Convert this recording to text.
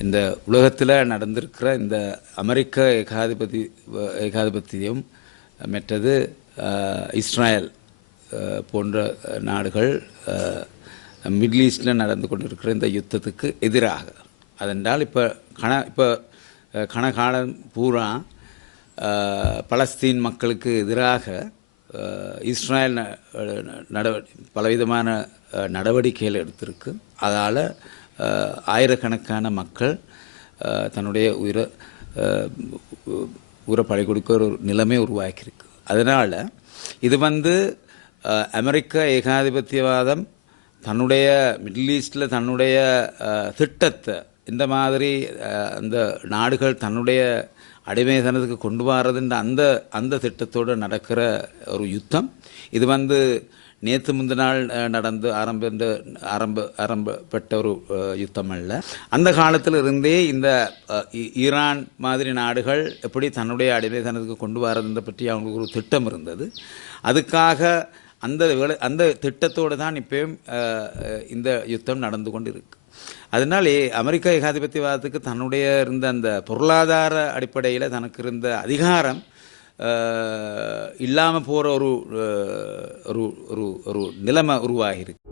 இந்த உலகத்தில் நடந்திருக்கிற இந்த அமெரிக்க ஏகாதிபதி ஏகாதிபத்தியம் மற்றது இஸ்ரேல் இஸ்ராயல் போன்ற நாடுகள் மிடில் ஈஸ்டில் நடந்து கொண்டிருக்கிற இந்த யுத்தத்துக்கு எதிராக. அதென்றால் இப்போ கண இப்போ அஹ், கணகாலம் பூரா பலஸ்தீன் மக்களுக்கு எதிராக இஸ்ரேல் நடவடி ந- பலவிதமான நடவடிக்கைகள் எடுத்திருக்கு. அதால் ஆயிரக்கணக்கான மக்கள் தன்னுடைய உயிரை உயிரை பழி கொடுக்க ஒரு நிலைமை உருவாக்கியிருக்கு. அதனால் இது வந்து அமெரிக்க ஏகாதிபத்தியவாதம் தன்னுடைய மிடில் ஈஸ்டில் தன்னுடைய திட்டத்தை இந்த மாதிரி அந்த நாடுகள் தன்னுடைய அடிமைதனத்துக்கு கொண்டு வர்றதுன்ற அந்த அந்த திட்டத்தோடு நடக்கிற ஒரு யுத்தம். இது வந்து நேற்று முந்த நாள் நடந்து ஆரம்ப ஆரம்ப ஆரம்பப்பட்ட ஒரு யுத்தம் அல்ல அந்த காலத்தில் இருந்தே இந்த ஈரான் மாதிரி நாடுகள் எப்படி தன்னுடைய அடிமைத்தனத்துக்கு கொண்டு வரதுன்ற பற்றி அவங்களுக்கு ஒரு திட்டம் இருந்தது. அதுக்காக அந்த வேலை அந்த திட்டத்தோடு தான் இப்பயும் இந்த யுத்தம் நடந்து கொண்டு இருக்கு அதனாலே அமெரிக்க ஏகாதிபத்தியவாதத்துக்கு தன்னுடைய இருந்த அந்த பொருளாதார அடிப்படையில் தனக்கு இருந்த அதிகாரம் இல்லாமல் போகிற ஒரு ஒரு ஒரு ஒரு நிலைமை உருவாகியிருக்கு.